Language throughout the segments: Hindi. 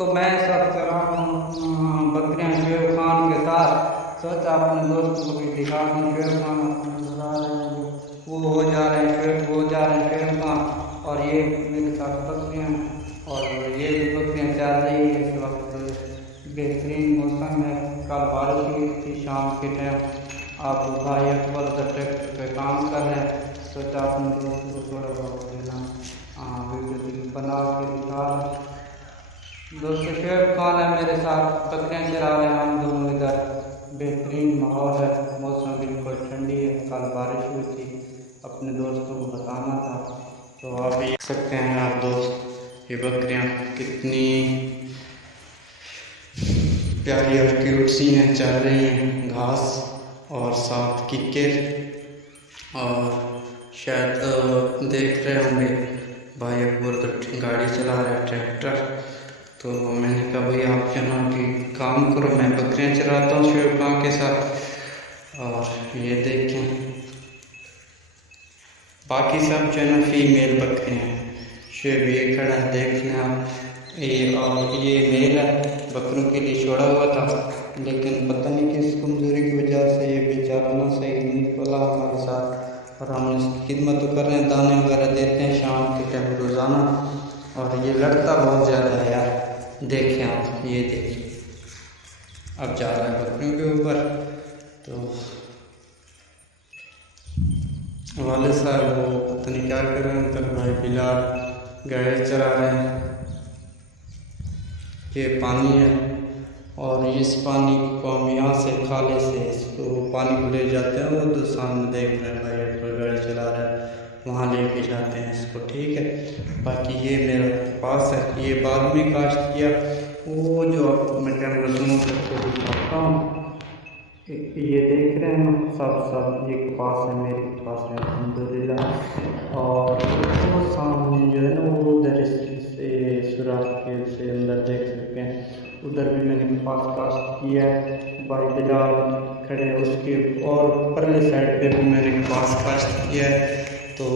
तो मैं सब चला बकरियाँ शुएब खान के साथ सोचा अपने दोस्तों को भी दिखा दूँ। शुएब खान अपना बुला रहे हैं, वो हो जा रहे हैं शुएब, हो जा रहे हैं शुएब खान, और ये मेरे साथ बकरियाँ, और ये भी बकरियाँ चल रही है इस वक्त। बेहतरीन मौसम है, कल बारिश हुई थी शाम के टाइम। आप भाई अकबर ट्रैक्टर पे काम कर रहे हैं, सोचा अपने दोस्त को थोड़ा बहुत देना वीडियो बना के दिखा। दोस्त शुएब खान है मेरे साथ, बकरियाँ चरा रहे हैं हम दोनों इधर। बेहतरीन माहौल है, मौसम बिल्कुल ठंडी है, कल बारिश हुई थी, अपने दोस्तों को बताना था। तो आप देख सकते हैं आप दोस्त, ये बकरियाँ कितनी प्यारी और क्यूट सी हैं, चल रही हैं घास और साथ किक्कर। और शायद देख रहे होंगे भाई अकबर तो गाड़ी चला रहा है ट्रैक्टर। तो मैंने कहा भाई आप जो ना कि काम करो, मैं बकरियाँ चराता हूँ शुएब खान के साथ। और ये देखें बाकी सब जो है ना फीमेल बकरियाँ हैं। शुएब ये खड़ा है देख लें आप, ये और ये मेल है, बकरों के लिए छोड़ा हुआ था, लेकिन पता नहीं किस कमजोरी की वजह से ये बेचारा ना सही नहीं पला हमारे साथ। और हम इसकी खिदमत तो कर रहे हैं, दाने वगैरह देते हैं शाम के टाइम रोज़ाना। और ये लड़ता बहुत ज़्यादा है यार, देखें आप, ये देखिए अब जा रहा है बकरियों के ऊपर। तो वाले साहब वो पता नहीं क्या कर रहे हैं, तक भाई बिलाल गाय चरा रहे हैं। ये पानी है और इस पानी को हम यहाँ से खाले से इसको पानी को ले जाते हैं, वो तो सामने देख रहे हैं भाई अकबर गाड़ी चला रहा है, वहाँ ले के जाते हैं इसको, ठीक है। बाकी ये मेरे पास है, ये बाद में काश्त किया, वो जो आपको मैं कैमरा जूम करके दिखाता हूँ, ये देख रहे हैं ना सब ये कपास है, मेरे पास है अल्हम्दुलिल्लाह। और वो सामने जो है ना वो उधर से सुराख के से अंदर देख सकते हैं, उधर भी मैंने कपास काश्त किया है। भाई बिलाल खड़े उसके और परले साइड पे भी मैंने कपास काश्त किया है। तो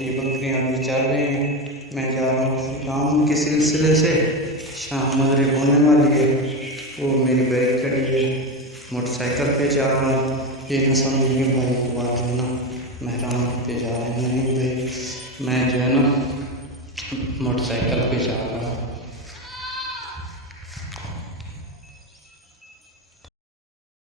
ये बकरियाँ अभी चल रही हैं, मैं जा रहा हूँ काम के सिलसिले से, शाम मगरिब होने वाली है। वो मेरी बाइक खड़ी है, मोटरसाइकिल पे जा रहा हूँ। ये ना समझिए भाई को बात है ना मेहरान पे जा रहे हैं, नहीं भाई मैं जो है ना मोटरसाइकिल पे जा रहा हूँ।